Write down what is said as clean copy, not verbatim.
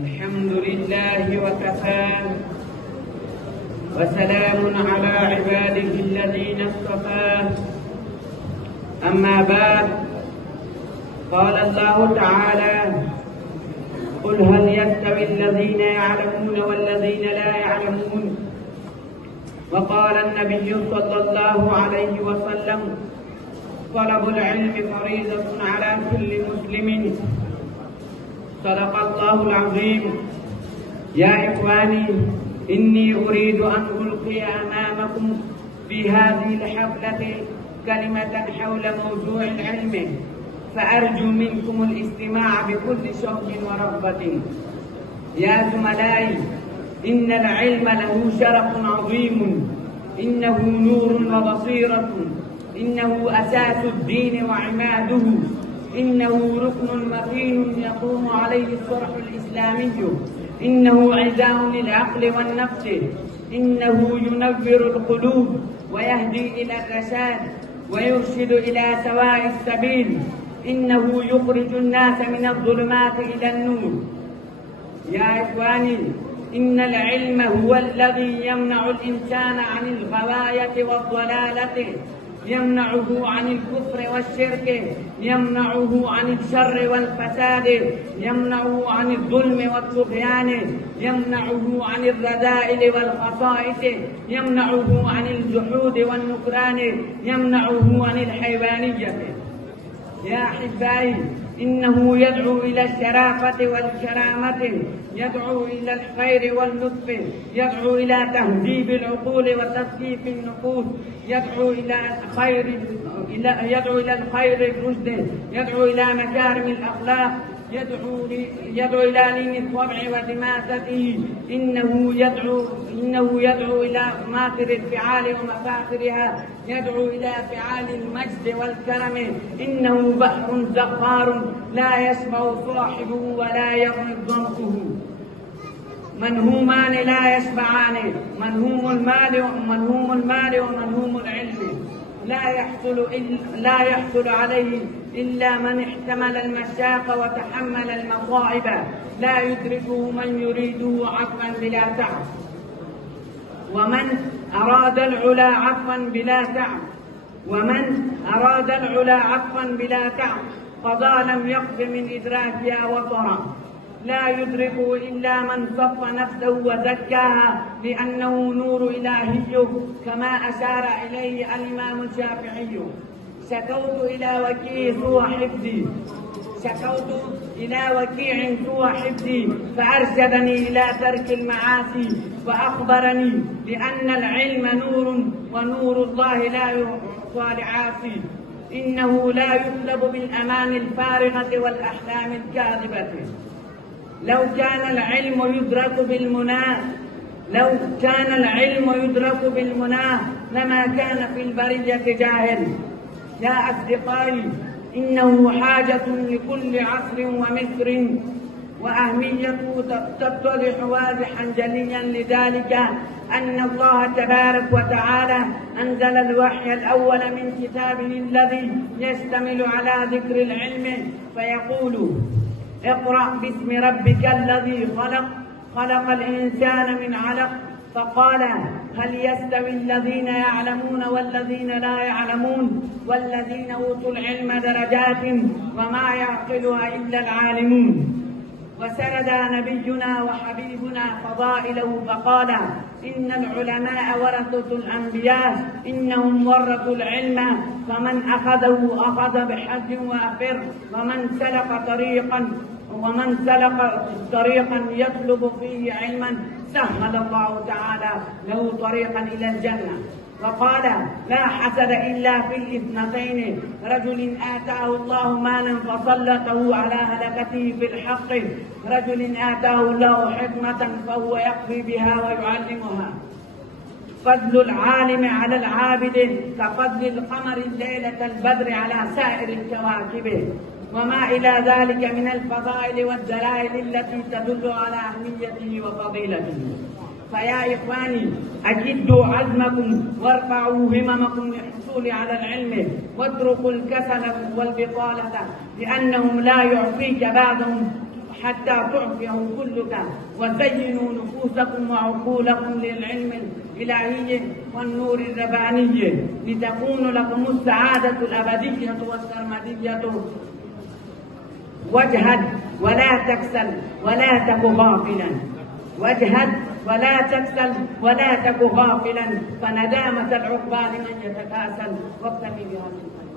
الحمد لله وكفى وسلام على عباده الذين اصطفى. أما بعد، قال الله تعالى: قل هل يستوي الذين يعلمون والذين لا يعلمون. وقال النبي صلى الله عليه وسلم: طلب العلم فريضة على كل مسلم. صدق الله العظيم. يا إخواني، إني أريد أن ألقي أمامكم في هذه الحفلة كلمة حول موضوع العلم، فأرجو منكم الاستماع بكل شوق ورغبة. يا زملائي، إن العلم له شرف عظيم، إنه نور وبصيرة، إنه أساس الدين وعماده، إنه ركن متين يقوم عليه الصرح الإسلامي، إنه عزاء للعقل والنفس، إنه ينور القلوب ويهدي إلى الرشاد ويرشد إلى سواء السبيل، إنه يخرج الناس من الظلمات إلى النور. يا إخواني، إن العلم هو الذي يمنع الإنسان عن الغواية والضلالة، يمنعه عن الكفر والشرك، يمنعه عن الشر والفساد، يمنعه عن الظلم والطغيان، يمنعه عن الرذائل والخصائص، يمنعه عن الجحود والنكران، يمنعه عن الحيوانية. يا أحبائي، إنه يدعو إلى الشرافة والكرامة، يدعو إلى الخير واللطف، يدعو إلى تهذيب العقول وتثقيف النفوس، يدعو إلى الخير الرشد، يدعو إلى مكارم الأخلاق، يدعو إلى لين الطبع ودماثته، إنه يدعو إلى ماثر الفعال ومفاخرها، يدعو إلى فعال المجد والكرم، إنه بحر زخار لا يشبع صاحبه ولا يغني ظمأه. منهومان لا يشبعان، منهوم المال ومنهوم العلم، لا يحصل عليه إلا من احتمل المشاق وتحمل المصائب، لا يدركه من يريده عفوا بلا تعب. ومن أراد العلا عفوا بلا تعب قضى لم يقض من إدراكها وطرا، لا يدركه إلا من صف نفسه وزكاها، لأنه نور إلهي كما أشار إليه الإمام الشافعي. شكوت إلى وكيع سوى حفظي فأرشدني إلى ترك المعاصي، وأخبرني بأن العلم نور، ونور الله لا يعطى لعاصي، إنه لا يطلب بالأمان الفارغة والأحلام الكاذبة. لو كان العلم يدرك بالمنى لما كان في البرية جاهل. يا أصدقائي، إنه حاجة لكل عصر ومصر، وأهميته تتضح واضحا جليا، لذلك أن الله تبارك وتعالى أنزل الوحي الأول من كتابه الذي يشتمل على ذكر العلم، فيقول: اقرأ باسم ربك الذي خلق الإنسان من علق. فقال: هل يستوي الذين يعلمون والذين لا يعلمون؟ والذين أوتوا العلم درجات وما يعقلها إلا العالمون. وسرد نبينا وحبيبنا فضائله فقال: إن العلماء ورثة الأنبياء، إنهم ورثوا العلم، فمن أخذه أخذ بحظ وافر، ومن سلك طريقا يطلب فيه علما سهل الله تعالى له طريقا إلى الجنة. وقال: لا حسد إلا في الاثنتين، رجل آتاه الله مالا فسلطه على هلكته في الحق، رجل آتاه الله حكمة فهو يقضي بها ويعلمها. فضل العالم على العابد كفضل القمر ليلة البدر على سائر الكواكب، وما إلى ذلك من الفضائل والدلائل التي تدل على أهميته وفضيلته. فيا إخواني، أجدوا عزمكم وارفعوا هممكم للحصول على العلم، واتركوا الكسل والبطالة، لأنهم لا يعطيك بعدهم حتى تعفيه كلك، وزينوا نفوسكم وعقولكم للعلم الإلهي والنور الرباني، لتكون لكم السعادة الأبدية والسرمدية. واجهد ولا تكسل ولا تك غافلا، واجهد ولا تكسل ولا تك غافلا، فندامة العقبى لمن يتكاسل. واكتفي بهذا.